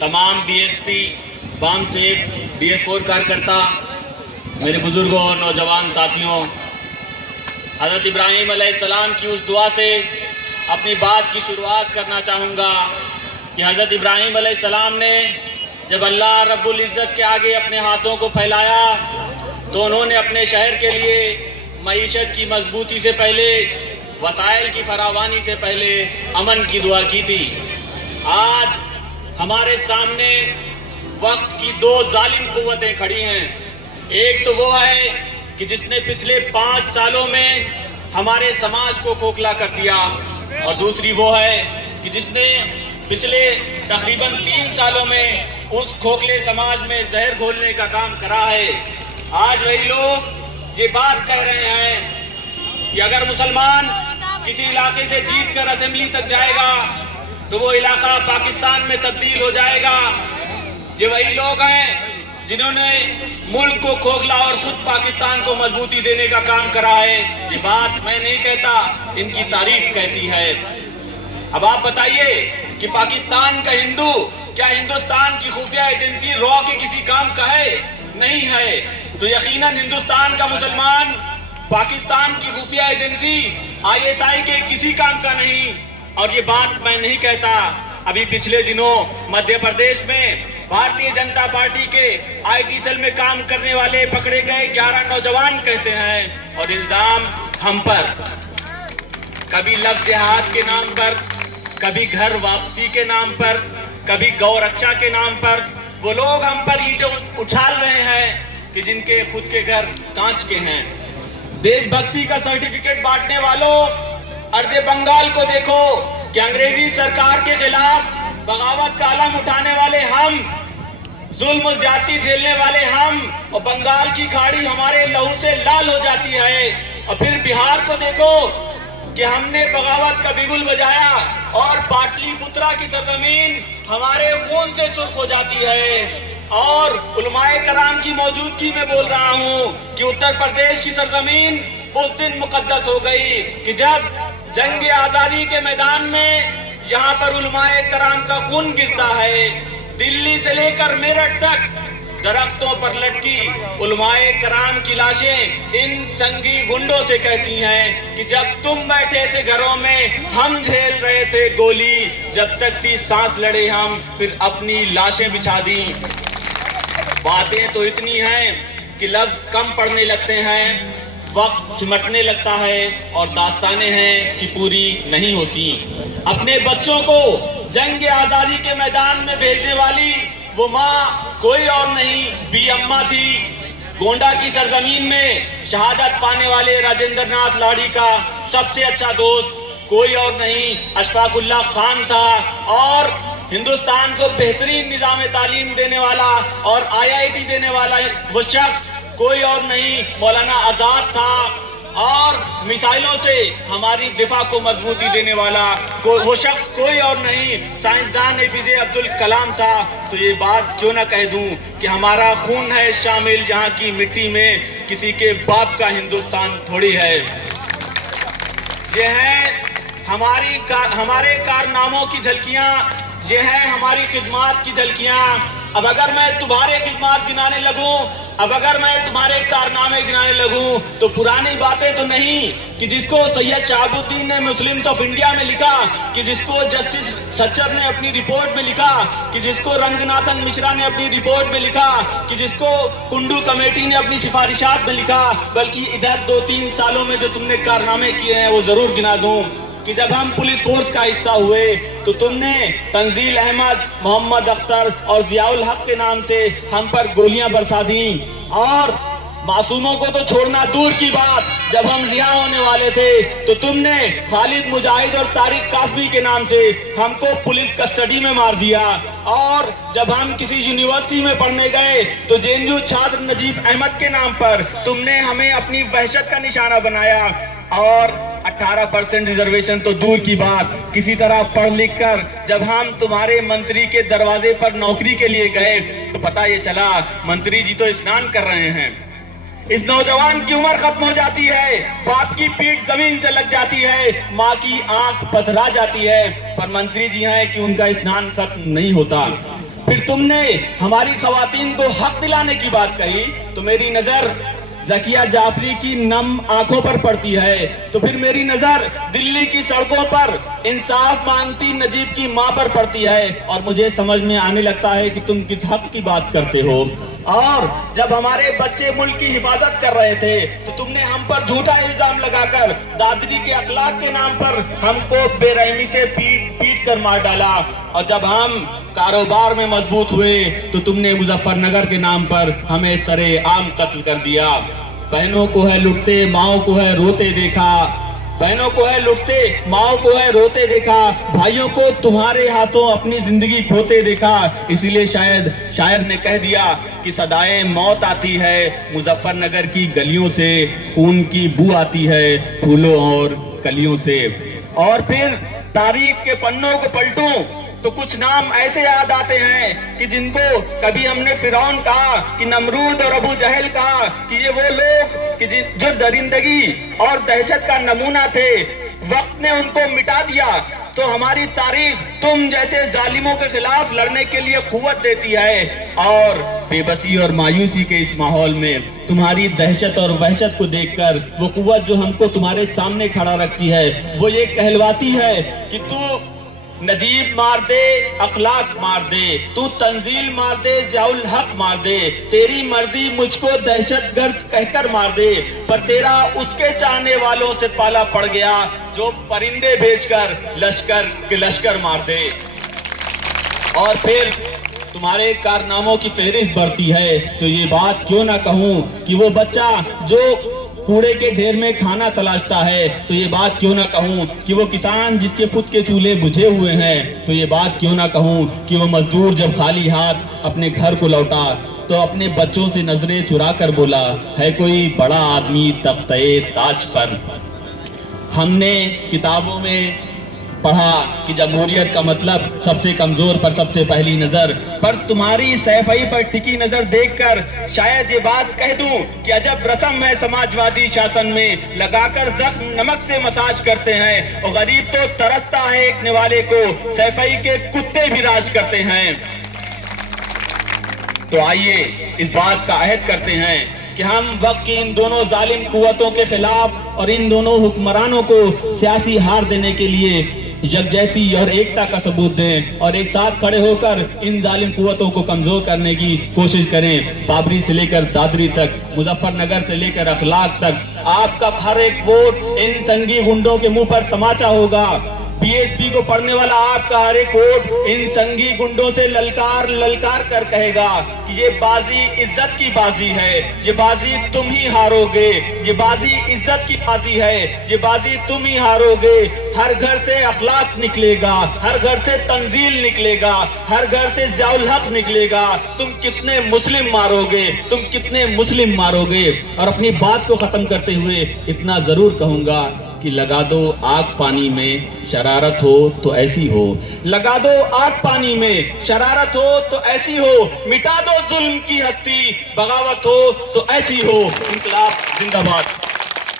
तमाम BSP balm सेठ BS4 कार्यकर्ता, मेरे बुजुर्गों और नौजवान साथियों, हज़रत इब्राहीम अलैहिस्सलाम की उस दुआ से अपनी बात की शुरुआत करना चाहूँगा कि हज़रत इब्राहीम अलैहिस्सलाम ने जब अल्लाह रब्बुल इज़्ज़त के आगे अपने हाथों को फैलाया तो उन्होंने अपने शहर के लिए मईशत की मजबूती से पहले, वसाइल की फरावानी से पहले अमन की दुआ की थी। आज हमारे सामने वक्त की दो जालिम कुव्वतें खड़ी हैं। एक तो वो है कि जिसने पिछले 5 सालों में हमारे समाज को खोखला कर दिया, और दूसरी वो है कि जिसने पिछले तकरीबन 3 सालों में उस खोखले समाज में जहर घोलने का काम करा है। आज वही लोग ये बात कह रहे हैं कि अगर मुसलमान किसी इलाके से जीत कर असेंबली तक जाएगा तो वो इलाका पाकिस्तान में तब्दील हो जाएगा। ये वही लोग हैं जिन्होंने मुल्क को खोखला और खुद पाकिस्तान को मजबूती देने का काम करा है। ये बात मैं नहीं कहता, इनकी तारीफ कहती है। अब आप बताइए कि पाकिस्तान का हिंदू क्या हिंदुस्तान की खुफिया एजेंसी रॉ के किसी काम का है? नहीं है। तो यकीनन हिंदुस्तान का मुसलमान पाकिस्तान की खुफिया एजेंसी ISI के किसी काम का नहीं। और ये बात मैं नहीं कहता। अभी पिछले दिनों मध्य प्रदेश में भारतीय जनता पार्टी के IT सेल में काम करने वाले पकड़े गए 11 नौजवान कहते हैं, और इल्जाम हम पर, कभी लव जिहाद के नाम पर, कभी घर वापसी के नाम पर, कभी गौ रक्षा के नाम पर वो लोग हम पर ईंटें उछाल रहे हैं कि जिनके खुद के घर कांच के हैं। देशभक्ति का सर्टिफिकेट बांटने वालों, अर्ज़ बंगाल को देखो कि अंग्रेजी सरकार के खिलाफ बगावत का अलम उठाने वाले हम, जुल्म ज्यादती झेलने वाले हम, और बंगाल की खाड़ी हमारे लहू से लाल हो जाती है। और फिर बिहार को देखो कि हमने बगावत का बिगुल बजाया और पाटलिपुत्रा की सरजमीन हमारे खून से सुर्ख हो जाती है। और उलमाए कराम की मौजूदगी में बोल रहा हूँ कि उत्तर प्रदेश की सरजमीन उस दिन मुकद्दस हो गई कि जब जंग आजादी के मैदान में यहाँ पर उलमाए कराम का खून गिरता है। दिल्ली से लेकर मेरठ तक दरख्तों पर लटकी उलमाए कराम की लाशें इन संगी गुंडों से कहती हैं कि जब तुम बैठे थे घरों में हम झेल रहे थे गोली, जब तक थी सांस लड़े हम फिर अपनी लाशें बिछा दी। बातें तो इतनी हैं कि लफ्ज कम पड़ने लगते हैं, वक्त सिमटने लगता है, और दास्तानें हैं कि पूरी नहीं होती। अपने बच्चों को जंग आजादी के मैदान में भेजने वाली वो माँ कोई और नहीं, बी अम्मा थी। गोंडा की सरजमीन में शहादत पाने वाले राजेंद्र नाथ लाड़ी का सबसे अच्छा दोस्त कोई और नहीं, अशफाकुल्लाह खान था। और हिंदुस्तान को बेहतरीन निज़ाम तालीम देने वाला और IIT देने वाला वो शख्स कोई और नहीं, मौलाना आजाद था। और मिसाइलों से हमारी दिफा को मजबूती देने वाला वो शख्स कोई और नहीं, साइंसदान APJ अब्दुल कलाम था। तो ये बात क्यों ना कह दूं कि हमारा खून है शामिल जहां की मिट्टी में, किसी के बाप का हिंदुस्तान थोड़ी है। ये है हमारे कारनामों की झलकियां, ये है हमारी खिदमत की झलकियां। अब अगर मैं तुम्हारे खिदमत गिनाने लगूं, अब अगर मैं तुम्हारे कारनामे गिनाने लगूं, तो पुरानी बातें तो नहीं कि जिसको सैयद शहाबुद्दीन ने मुस्लिम्स ऑफ इंडिया में लिखा, कि जिसको जस्टिस सच्चर ने अपनी रिपोर्ट में लिखा, कि जिसको रंगनाथन मिश्रा ने अपनी रिपोर्ट में लिखा, कि जिसको कुंडू कमेटी ने अपनी सिफारिशात में लिखा, बल्कि इधर 2-3 सालों में जो तुमने कारनामे किए हैं वो जरूर गिना दूं। कि जब हम पुलिस फोर्स का हिस्सा हुए तो तुमने तंजील अहमद, मोहम्मद अख्तर और जियाउल हक के नाम से हम पर गोलियां बरसा दी। और मासूमों को तो छोड़ना दूर की बात, जब हम रिहा होने वाले थे तो तुमने खालिद मुजाहिद और तारिक कासबी के नाम से हमको पुलिस कस्टडी में मार दिया। और जब हम किसी यूनिवर्सिटी में पढ़ने गए तो JNU छात्र नजीब अहमद के नाम पर तुमने हमें अपनी वहशत का निशाना बनाया। और 18% रिजर्वेशन तो दूर की बात, किसी तरह पढ़ लिख कर जब हम तुम्हारे मंत्री के दरवाजे पर नौकरी के लिए गए तो पता ये चला मंत्री जी तो स्नान कर रहे हैं। इस नौजवान की उम्र खत्म हो जाती है, बाप की पीठ जमीन से लग जाती है, माँ की आंख पथरा जाती है, पर मंत्री जी हैं कि उनका स्नान खत्म नहीं होता। پھر تم نے ہماری خواتین کو حق دلانے کی بات کہی تو میری نظر ذکیہ جعفری کی نم آنکھوں پر پڑتی ہے، تو پھر میری نظر دلی کی سڑکوں پر انصاف مانگتی نجیب کی ماں پر پڑتی ہے، اور مجھے سمجھ میں آنے لگتا ہے کہ تم کس حق کی بات کرتے ہو۔ اور جب ہمارے بچے ملک کی حفاظت کر رہے تھے تو تم نے ہم پر جھوٹا الزام لگا کر دادری کے اخلاق کے نام پر ہم کو بے رحمی سے پیٹ کر مار ڈالا، اور جب ہم کاروبار میں مضبوط ہوئے تو تم نے مظفر نگر کے نام پر ہمیں سرے عام قتل کر دیا۔ بہنوں کو ہے لٹتے ماؤں کو ہے روتے دیکھا، بہنوں کو ہے لٹتے ماؤں کو ہے روتے دیکھا، بھائیوں کو تمہارے ہاتھوں اپنی زندگی کھوتے دیکھا۔ اسی لیے شاید شاعر نے کہہ دیا کہ صدائے موت آتی ہے مظفر نگر کی گلیوں سے، خون کی بو آتی ہے پھولوں اور کلیوں سے۔ اور پھر تاریخ کے پنوں کو پلٹوں تو کچھ نام ایسے یاد آتے ہیں کہ جن کو کبھی ہم نے فرعون کہا، کہ نمرود اور ابو جہل کہا کہ یہ وہ لوگ کہ جو درندگی اور دہشت کا نمونہ تھے، وقت نے ان کو مٹا دیا۔ تو ہماری تاریخ تم جیسے ظالموں کے خلاف لڑنے کے لیے قوت دیتی ہے، اور بے بسی اور مایوسی کے اس ماحول میں تمہاری دہشت اور وحشت کو دیکھ کر وہ قوت جو ہم کو تمہارے سامنے کھڑا رکھتی ہے وہ یہ کہلواتی ہے کہ تو نجیب مار دے، اخلاق مار دے، تو تنزیل مار دے، ضیاء الحق مار دے، تیری مرضی مجھ کو دہشت گرد کہہ کر مار دے، پر تیرا اس کے چاہنے والوں سے پالا پڑ گیا جو پرندے بھیج کر لشکر کے لشکر مار دے۔ اور پھر تمہارے کارناموں کی فہرست بڑھتی ہے تو یہ بات کیوں نہ کہوں کہ وہ بچہ جو کوڑے کے ڈھیر میں کھانا تلاشتا ہے، تو یہ بات کیوں نہ کہوں کہ وہ کسان جس کے خود کے چولہے بجھے ہوئے ہیں، تو یہ بات کیوں نہ کہوں کہ وہ مزدور جب خالی ہاتھ اپنے گھر کو لوٹا تو اپنے بچوں سے نظریں چرا کر بولا ہے کوئی بڑا آدمی تختہ تاج پر۔ ہم نے کتابوں میں پڑھا کہ جمہوریت کا مطلب سب سے کمزور پر سب سے پہلی نظر، پر تمہاری صفائی پر ٹکی نظر دیکھ کر شاید یہ بات کہہ دوں کہ عجب رسم ہے سماجوادی شاسن میں، لگا کر زخم نمک سے مساج کرتے ہیں، اور غریب تو ترستا ہے ایک نوالے کو، صفائی کے کتے بھی راج کرتے ہیں۔ تو آئیے اس بات کا عہد کرتے ہیں کہ ہم وقت کی ان دونوں ظالم قوتوں کے خلاف اور ان دونوں حکمرانوں کو سیاسی ہار دینے کے لیے یکجہتی اور ایکتا کا ثبوت دیں، اور ایک ساتھ کھڑے ہو کر ان ظالم قوتوں کو کمزور کرنے کی کوشش کریں۔ بابری سے لے کر دادری تک، مظفر نگر سے لے کر اخلاق تک، آپ کا ہر ایک ووٹ ان سنگی گنڈوں کے منہ پر تماچا ہوگا۔ بی ایس پی کو پڑھنے والا آپ کا ہر ایک ووٹ ان سنگی گنڈوں سے للکار للکار کر کہے گا کہ یہ بازی عزت کی بازی ہے، یہ بازی تم ہی ہارو گے، یہ بازی عزت کی بازی ہے، یہ بازی تم ہی ہارو گے۔ ہر گھر سے اخلاق نکلے گا، ہر گھر سے تنزیل نکلے گا، ہر گھر سے ضیاء الحق نکلے گا۔ تم کتنے مسلم مارو گے، تم کتنے مسلم مارو گے۔ اور اپنی بات کو ختم کرتے ہوئے اتنا ضرور کہوں گا کہ لگا دو آگ پانی میں، شرارت ہو تو ایسی ہو، لگا دو آگ پانی میں، شرارت ہو تو ایسی ہو، مٹا دو ظلم کی ہستی، بغاوت ہو تو ایسی ہو۔ انقلاب زندہ باد۔